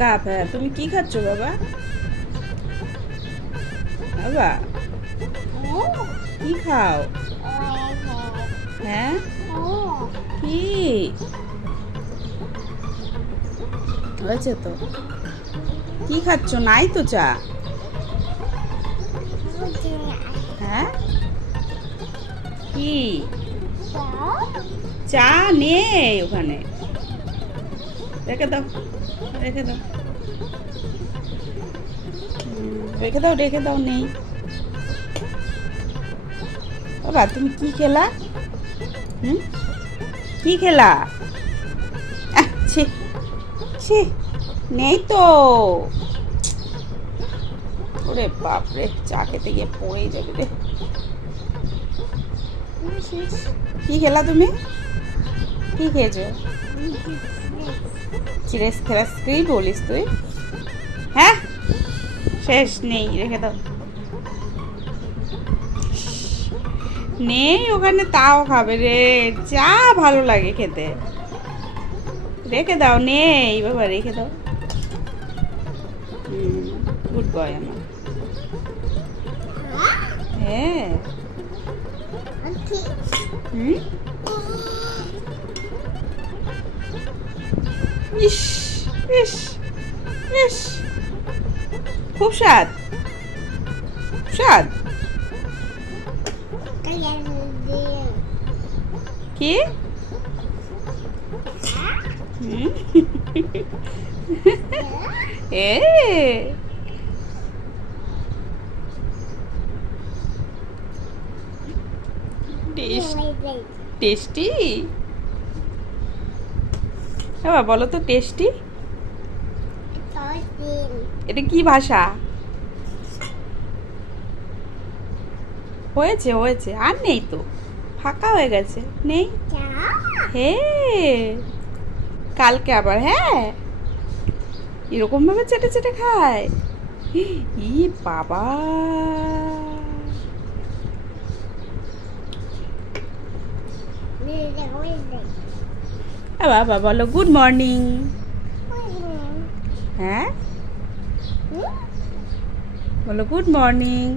Cup, হ্যাঁ। তুমি কি খাচ্ছ বাবা? বাবা কি খাও? হ্যাঁ, কি হয়েছে তো? কি খাচ্ছ? নাই তো চা। হ্যাঁ, কি চা নেই ওখানে। রেখে দাও, রেখে দাও, রেখে দাও, রেখে দাও, নেই। বাবা তুমি কি খেলা? হুম, কি খেলা? ছি ছি, নেই তো। ওরে বাপরে, চা খেতে গিয়ে পড়েই যাবে রে। কি খেলা তুমি? কি খেয়েছো? চিড়েস খেলা কি বলিস তুই? হ্যাঁ, শেষ, নেই, রেখে দাও। নেই ওখানে, তাও খাবে রে। চা ভালো লাগে খেতে। রেখে দাও, নেই বাবা, রেখে দাও। গুড বয় আমার। হ্যাঁ। হুম, ইস ইস ইস, খুব স্বাদ, স্বাদ। কি? হুম। এ টেস্টি। হ্যাঁ বলো তো, টেস্টি এটা কি ভাষা? হয়েছে হয়েছে, আর নেই তো, ফাঁকা হয়ে গেছে, নেই। হে, কালকে আবার, হ্যাঁ। এরকম ভাবে চেটে চেটে খায়? ই বাবা। বাবা বলো গুড মর্নিং। হ্যাঁ, বলো গুড মর্নিং।